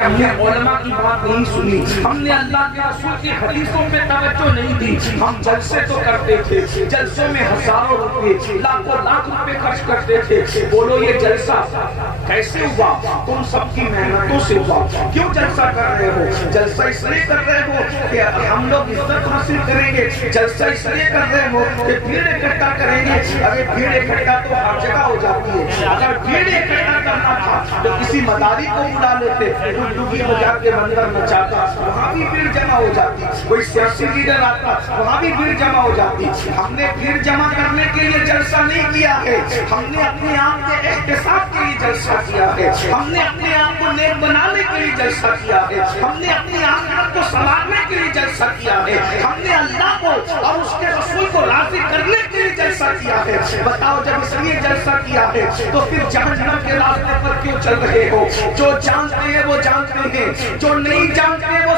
ہم نے علماء کی بات نہیں سنی، ہم نے اللہ کے رسول کی حدیثوں پہ توجہ نہیں دی، ہم جلسے تو کرتے تھے، جلسوں میں ہزاروں روپے لاکھوں لاکھ روپے خرچ کرتے تھے۔ بولو یہ جلسہ کیسے ہوا؟ تم سب کی محنتوں سے ہوا۔ کیوں جلسہ کر رہے ہو؟ جلسہ اس لیے کر رہے ہو کہ ہم لوگ عزت حاصل کریں گے، جلسہ اس لیے کر رہے ہو کہ بھیڑ اکٹھا کریں گے۔ اگر بھیڑ اکٹھا تو ہر جگہ ہو جاتی ہے، اگر بھیڑ اکٹھا کرنا تھا تو کسی مداری کو بلا لیتے، ڈوبی بجا کے منظر نچاتا، وہاں بھی بھیڑ جمع ہو جاتی۔ کوئی سیاسی لیڈر آتا، وہاں بھی بھیڑ جمع ہو جاتی۔ ہم نے بھیڑ جمع کرنے کے لیے جلسہ نہیں کیا ہے، ہم نے اپنے آپ کے احتساب کے لیے جلسہ کیا ہے، ہم نے اپنے آپ کو نیک بنانے کے لیے جلسہ کیا ہے، ہم نے اپنی آخرت کو سنوارنے کے لیے جلسہ کیا ہے، ہم نے اللہ کو اور اس کے رسول کو راضی کرنے کے لیے جلسہ کیا ہے۔ بتاؤ جب اس لیے جلسہ کیا ہے تو پھر جہنم کے راستے پر کیوں چل رہے ہو؟ جو جانتے ہیں وہ جانتے ہیں، جو نہیں جانتے وہ